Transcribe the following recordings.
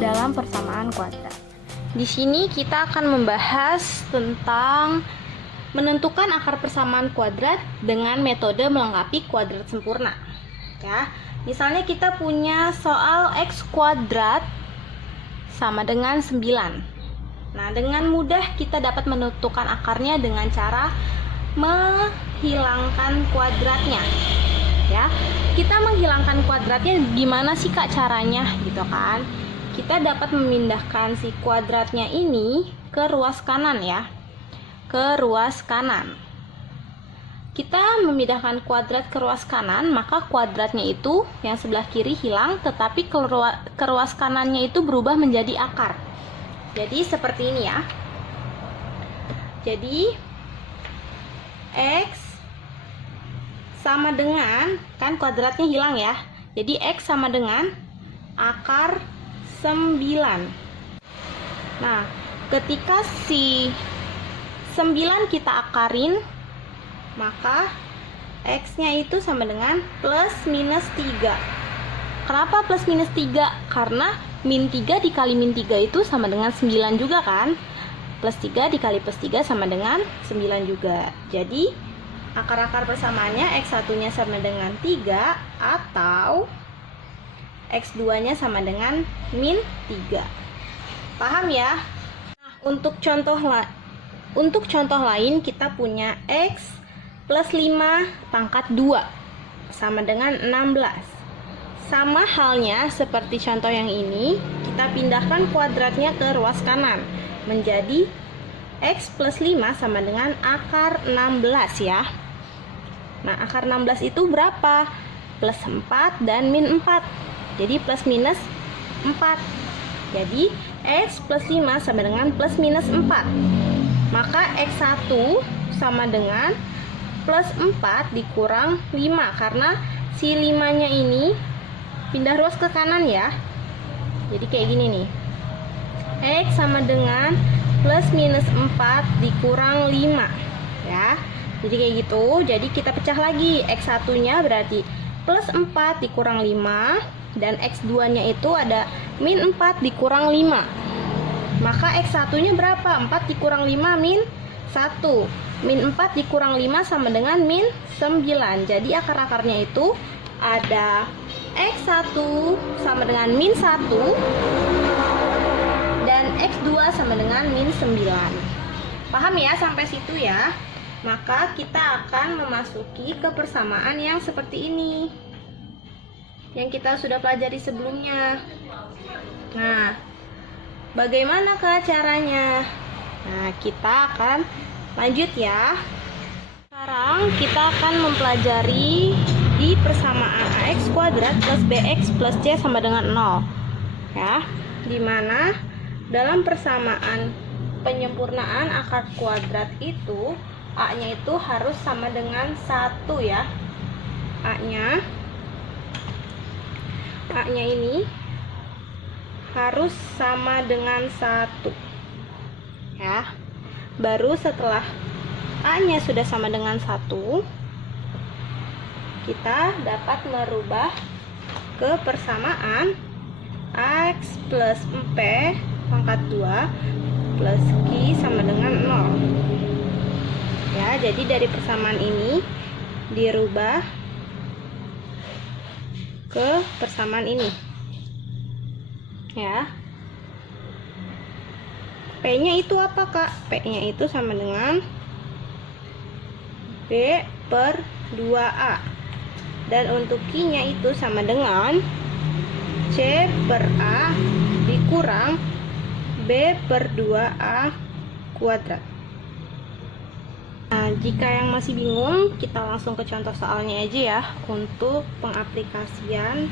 dalam persamaan kuadrat. Di sini kita akan membahas tentang menentukan akar persamaan kuadrat dengan metode melengkapi kuadrat sempurna. Ya, misalnya kita punya soal x kuadrat sama dengan 9. Nah, dengan mudah kita dapat menentukan akarnya dengan cara menghilangkan kuadratnya. Ya, kita menghilangkan kuadratnya gimana sih Kak caranya gitu kan? Kita dapat memindahkan si kuadratnya ini ke ruas kanan ya. Ke ruas kanan. Kita memindahkan kuadrat ke ruas kanan, maka kuadratnya itu yang sebelah kiri hilang, tetapi ke ruas kanannya itu berubah menjadi akar. Jadi seperti ini ya. Jadi x sama dengan, kan kuadratnya hilang ya. Jadi x sama dengan akar 9. Nah, ketika si 9 kita akarin, maka x-nya itu sama dengan plus minus 3. Kenapa plus minus 3? Karena min 3 dikali min 3 itu sama dengan 9 juga kan? Plus 3 dikali plus 3 sama dengan 9 juga. Jadi akar-akar persamaannya x1 nya sama dengan 3 atau x2 nya sama dengan min 3. Paham ya? Nah, untuk contoh lain kita punya x plus 5 pangkat 2 sama dengan 16. Sama halnya seperti contoh yang ini, kita pindahkan kuadratnya ke ruas kanan menjadi x plus 5 sama dengan akar 16 ya. Nah, akar 16 itu berapa? Plus 4 dan min 4. Jadi plus minus 4. Jadi x plus 5 sama dengan plus minus 4. Maka x1 sama dengan plus 4 dikurang 5, karena si 5 nya ini pindah ruas ke kanan ya. Jadi kayak gini nih, x sama dengan plus minus 4 dikurang 5 ya. Jadi kayak gitu. Jadi kita pecah lagi, x1 nya berarti plus 4 dikurang 5, dan x2 nya itu ada min 4 dikurang 5. Maka x1 nya berapa? 4 dikurang 5 min 1. Min 4 dikurang 5 sama dengan min 9. Jadi akar-akarnya itu ada x1 sama dengan min 1 dan x2 sama dengan min 9. Paham ya sampai situ ya? Maka kita akan memasuki ke persamaan yang seperti ini, yang kita sudah pelajari sebelumnya. Nah, bagaimana Kak caranya? Nah, kita akan lanjut ya. Sekarang kita akan mempelajari di persamaan ax kuadrat plus bx plus c sama dengan 0 ya, dimana dalam persamaan penyempurnaan akar kuadrat itu a nya itu harus sama dengan 1 ya. A nya ini harus sama dengan 1 ya. Baru setelah a nya sudah sama dengan 1, kita dapat merubah ke persamaan x plus 4 pangkat 2 plus q sama dengan 0 ya. Jadi dari persamaan ini dirubah ke persamaan ini ya. P nya itu apa Kak? P nya itu sama dengan B per 2A, dan untuk Q nya itu sama dengan C per A dikurang B per 2A kuadrat. Nah, jika yang masih bingung, kita langsung ke contoh soalnya aja ya, untuk pengaplikasian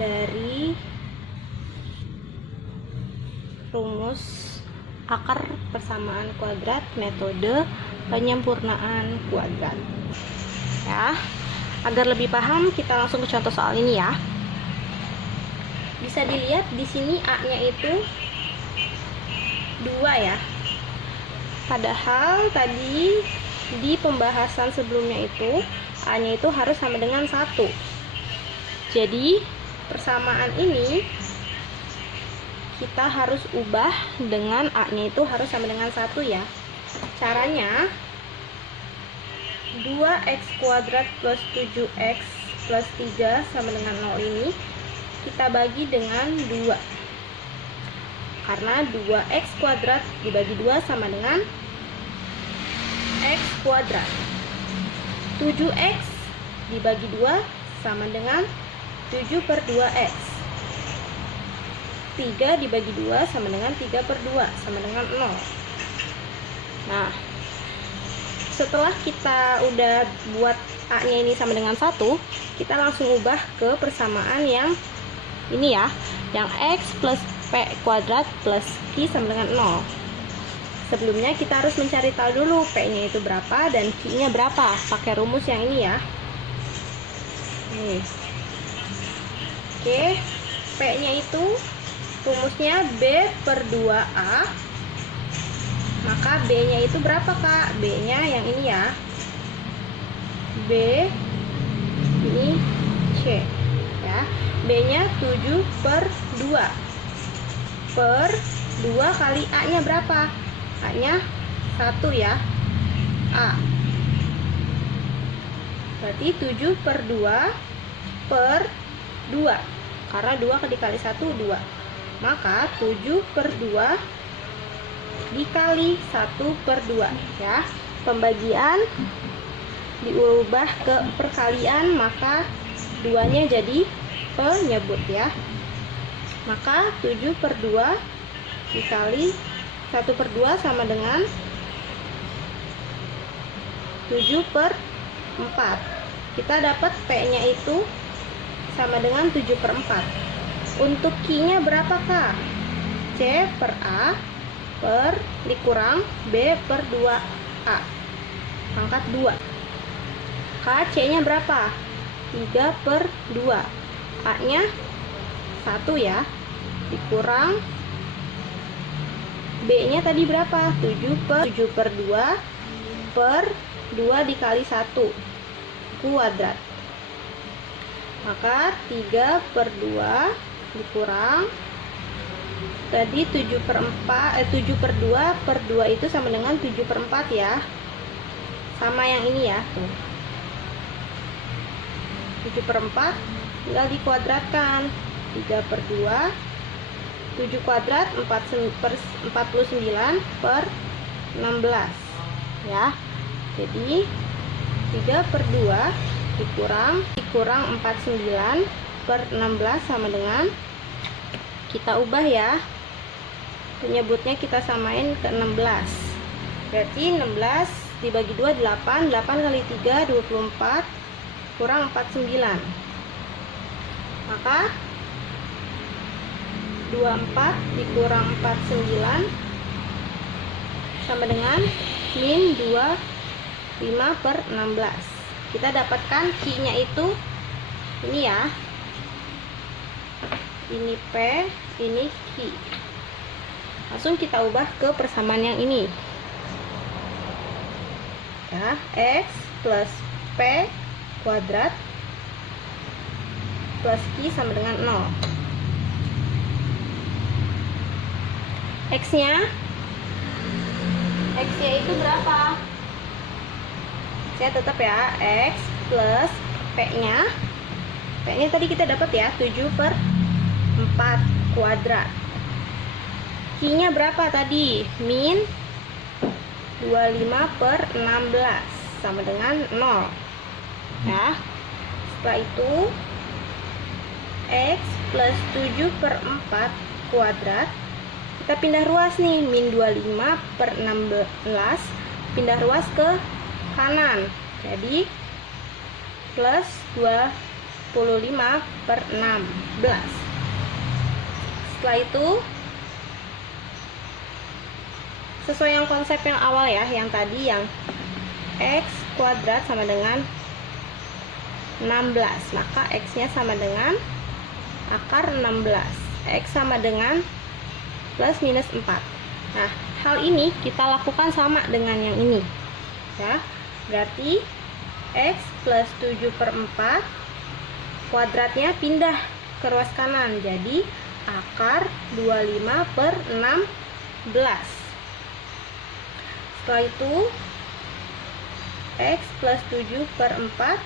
dari rumus akar persamaan kuadrat metode penyempurnaan kuadrat ya. Agar lebih paham, kita langsung ke contoh soal ini ya. Bisa dilihat di sini a nya itu 2 ya, padahal tadi di pembahasan sebelumnya itu a nya itu harus sama dengan 1. Jadi persamaan ini kita harus ubah dengan A-nya itu harus sama dengan 1 ya. Caranya 2x kuadrat plus 7x plus 3 sama dengan 0 ini kita bagi dengan 2. Karena 2x kuadrat dibagi 2 sama dengan x kuadrat. 7x dibagi 2 sama dengan 7 per 2x. 3 dibagi 2 sama dengan 3 per 2 sama dengan 0. Nah, setelah kita udah buat A-nya ini sama dengan 1, kita langsung ubah ke persamaan yang ini ya, yang x plus p kuadrat plus q sama dengan 0. Sebelumnya kita harus mencari tahu dulu p-nya itu berapa dan q-nya berapa, pakai rumus yang ini ya. Oke, p-nya itu rumusnya b per 2a. Maka b-nya itu berapa kak? B-nya yang ini ya, b ini c ya. B-nya 7 per 2 per 2 kali a-nya berapa? A-nya 1 ya, a. Berarti 7 per 2 per 2, karena 2 dikali 1 2. Maka 7 per 2 dikali 1 per 2 ya. Pembagian diubah ke perkalian, maka 2-nya jadi penyebut ya. Maka 7 per 2 dikali 1 per 2 sama dengan 7 per 4. Kita dapat P-nya itu sama dengan 7 per 4. Untuk Q-nya berapa kak? C per A per dikurang B per 2A pangkat 2. C-nya berapa? 3 per 2. A-nya 1 ya, dikurang B-nya tadi berapa? 7 per 2 per 2 dikali 1 kuadrat. Maka 3 per 2 dikurang tadi 7 per 2 per 2 itu sama dengan 7 per 4 ya. Sama yang ini ya, tuh. 7 per 4 tinggal dikuadratkan. 3 per 2, 7 kuadrat 49 per 16 ya. Jadi 3 per 2 dikurang 49 per 16 sama dengan, kita ubah ya, penyebutnya kita samain ke 16. Berarti 16 dibagi 2 8, 8 kali 3 24 kurang 49. Maka 24 dikurang 49 sama dengan min 25 per 16. Kita dapatkan Q-nya itu ini ya, ini P, ini Q. Langsung kita ubah ke persamaan yang ini ya, X plus P kuadrat plus Q sama dengan 0. X-nya itu berapa? Saya tetap ya, X plus P-nya tadi kita dapat ya, 7 per 4 kuadrat. Q-nya berapa tadi? Min 25 per 16 sama dengan 0 ya. Setelah itu X plus 7 per 4 kuadrat, kita pindah ruas nih, min 25 per 16 pindah ruas ke kanan, jadi plus 25 per 16. Setelah itu sesuai yang konsep yang awal ya, yang tadi yang X kuadrat sama dengan 16, maka X-nya sama dengan akar 16. X sama dengan plus minus 4. Nah, hal ini kita lakukan sama dengan yang ini ya. Berarti X plus 7 per 4 kuadratnya pindah ke ruas kanan, jadi akar 25 per 16. Setelah itu X plus 7 per 4,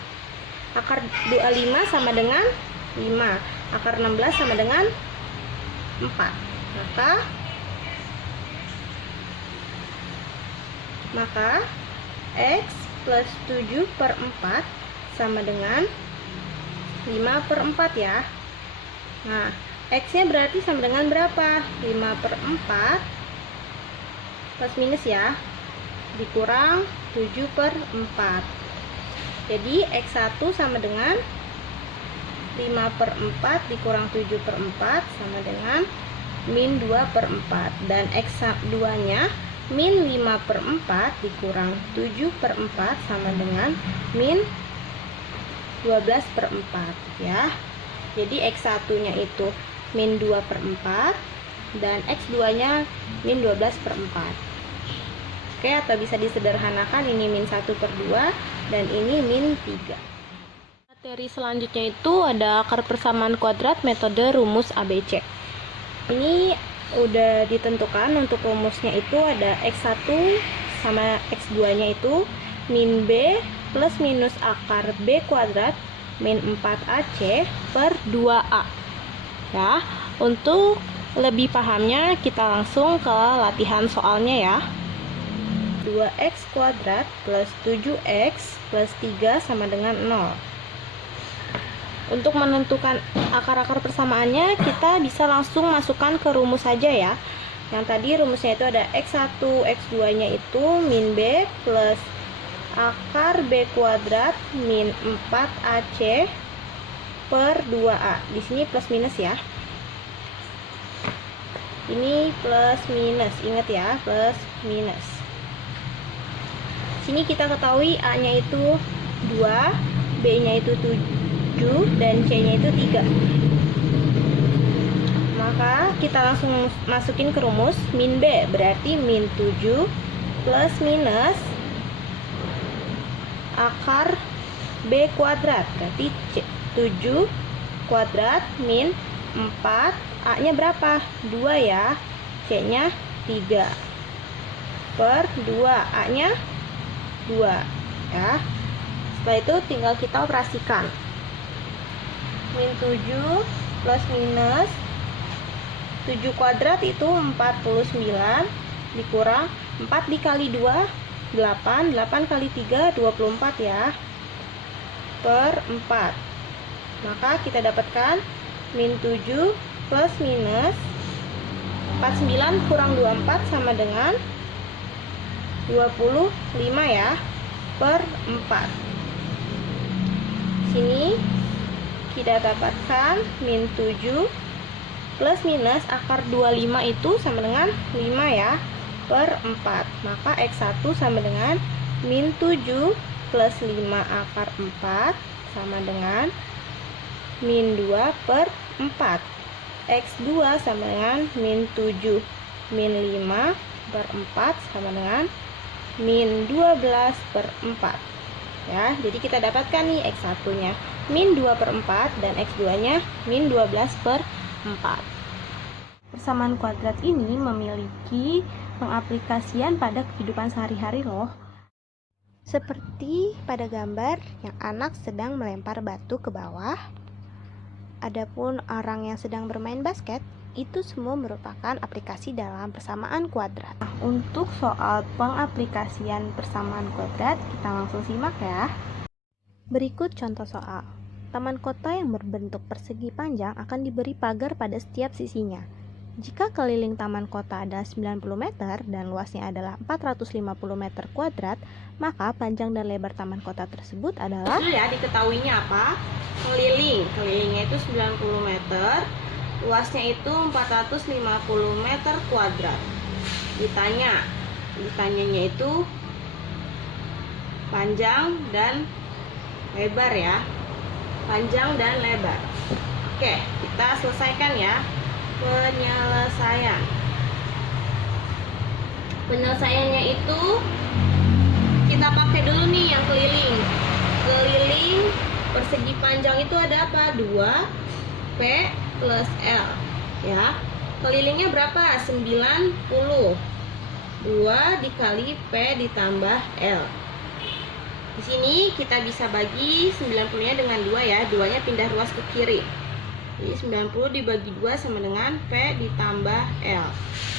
akar 25 sama dengan 5, akar 16 sama dengan 4. Maka X plus 7 per 4 sama dengan 5 per 4 ya. Nah, X-nya berarti sama dengan berapa? 5 per 4 plus minus ya, dikurang 7 per 4. Jadi X1 sama dengan 5 per 4 dikurang 7 per 4 sama dengan min 2 per 4. Dan X2 nya min 5 per 4 dikurang 7 per 4 sama dengan min 12 per 4 ya. Jadi X1 nya itu min 2 per 4 dan X2 nya min 12 per 4. Oke, atau bisa disederhanakan ini min 1 per 2 dan ini min 3. Materi selanjutnya itu ada akar persamaan kuadrat metode rumus ABC. Ini udah ditentukan untuk rumusnya itu ada X1 sama X2 nya itu min B plus minus akar B kuadrat min 4AC per 2A ya. Untuk lebih pahamnya kita langsung ke latihan soalnya ya. 2x kuadrat plus 7x plus 3 sama dengan 0. Untuk menentukan akar-akar persamaannya, kita bisa langsung masukkan ke rumus saja ya. Yang tadi rumusnya itu ada X1, X2 nya itu min B plus akar B kuadrat min 4AC per 2A. Di sini plus minus ya. Ini plus minus, ingat ya, plus minus. Sini kita ketahui A-nya itu 2, B-nya itu 7, dan C-nya itu 3. Maka kita langsung masukin ke rumus min B, berarti min 7 plus minus akar B kuadrat, berarti 7 kuadrat min 4, A-nya berapa? 2 ya, C-nya 3 per 2, A-nya 2 ya. Setelah itu tinggal kita operasikan. Min 7 plus minus 7 kuadrat itu 49 dikurang 4 dikali 2 8, 8 kali 3 24 ya, per 4. Maka kita dapatkan min 7 plus minus 49 kurang 24 sama dengan 25 ya, per 4. Sini kita dapatkan min 7 plus minus akar 25 itu sama dengan 5 ya, per 4. Maka X1 sama dengan min 7 plus 5 akar 4 sama dengan min 2 per 4. X2 sama dengan min 7 min 5 per 4 sama dengan min 12 per 4 ya. Jadi kita dapatkan nih X1 nya min 2 per 4 dan X2 nya min 12 per 4. Persamaan kuadrat ini memiliki pengaplikasian pada kehidupan sehari-hari loh. Seperti pada gambar yang anak sedang melempar batu ke bawah. Adapun orang yang sedang bermain basket, itu semua merupakan aplikasi dalam persamaan kuadrat. Nah, untuk soal pengaplikasian persamaan kuadrat, kita langsung simak ya. Berikut contoh soal. Taman kota yang berbentuk persegi panjang akan diberi pagar pada setiap sisinya. Jika keliling taman kota adalah 90 meter dan luasnya adalah 450 meter kuadrat, maka panjang dan lebar taman kota tersebut adalah... Ya, diketahuinya apa? Kelilingnya itu 90 meter, luasnya itu 450 meter kuadrat. Ditanyanya itu panjang dan lebar ya. Panjang dan lebar. Oke, kita selesaikan ya. Penyelesaiannya itu kita pakai dulu nih yang keliling. Keliling persegi panjang itu ada apa? 2 P plus L. ya. Kelilingnya berapa? 90. 2 dikali P ditambah L. Di sini kita bisa bagi 90-nya dengan 2 ya. 2-nya pindah ruas ke kiri. Jadi 90 dibagi 2 sama dengan P ditambah L.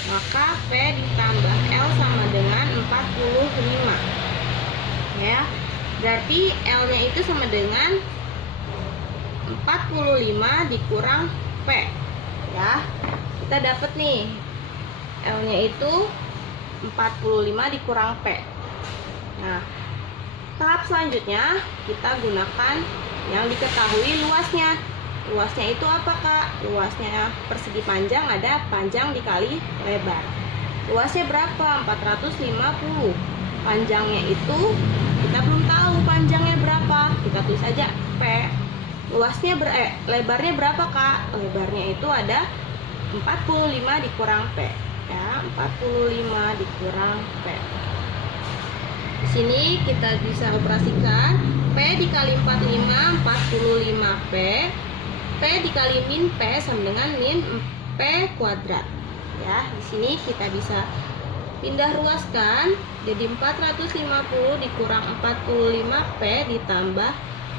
Maka P ditambah L sama dengan 45. Ya. Berarti L-nya itu sama dengan 45 dikurang P. Ya. Kita dapat nih L-nya itu 45 dikurang P. Nah, tahap selanjutnya kita gunakan yang diketahui luasnya. Luasnya itu apa, Kak? Luasnya persegi panjang ada panjang dikali lebar. Luasnya berapa? 450. Panjangnya itu kita belum tahu panjangnya berapa. Kita tulis aja P. Luasnya lebarnya berapa, Kak? Lebarnya itu ada 45 dikurang P. Ya, 45 dikurang P. Di sini kita bisa operasikan P dikali 45, 45 P. P dikali min P sama dengan min P kuadrat. Ya, di sini kita bisa pindah ruaskan jadi 450 dikurang 45 P ditambah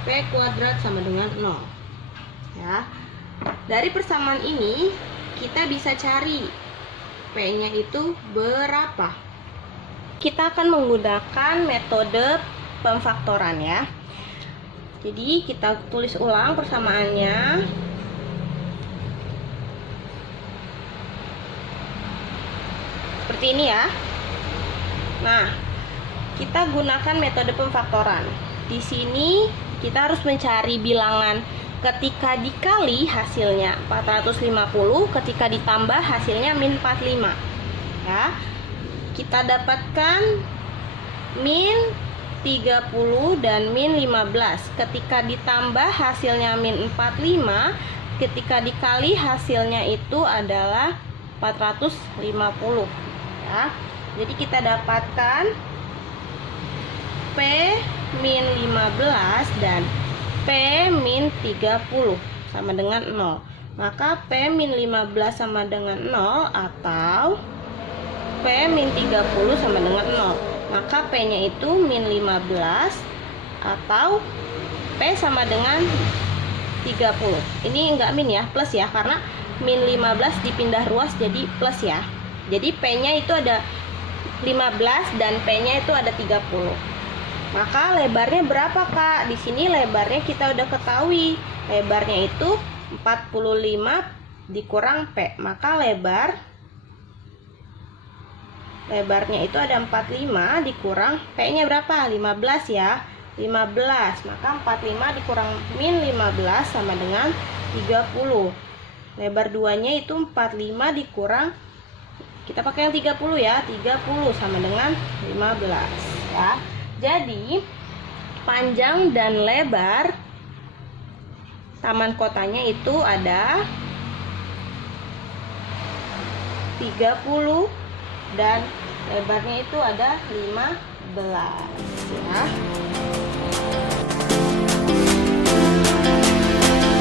P kuadrat sama dengan 0. Ya. Dari persamaan ini kita bisa cari P-nya itu berapa. Kita akan menggunakan metode pemfaktoran ya. Jadi kita tulis ulang persamaannya. Seperti ini ya. Nah, kita gunakan metode pemfaktoran. Di sini kita harus mencari bilangan ketika dikali hasilnya 450, ketika ditambah hasilnya min 45. Ya. Kita dapatkan min 30 dan min 15. Ketika ditambah hasilnya min 45, ketika dikali hasilnya itu adalah 450 ya. Jadi kita dapatkan P min 15 dan P min 30 sama dengan 0. Maka P min 15 sama dengan 0 atau P min 30 sama dengan 0. Maka P-nya itu min 15 atau P sama dengan 30. Ini enggak min ya, plus ya, karena min 15 dipindah ruas jadi plus ya. Jadi P-nya itu ada 15 dan P-nya itu ada 30. Maka lebarnya berapa, Kak? Di sini lebarnya kita udah ketahui. Lebarnya itu 45 dikurang P. Maka lebarnya itu ada 45 dikurang P-nya berapa? 15 ya. 15. Maka 45 dikurang min 15 sama dengan 30. Lebar 2-nya itu 45 dikurang, kita pakai yang 30 ya. 30 sama dengan 15 ya. Jadi panjang dan lebar taman kotanya itu ada 30 dan lebarnya itu ada 15 ya.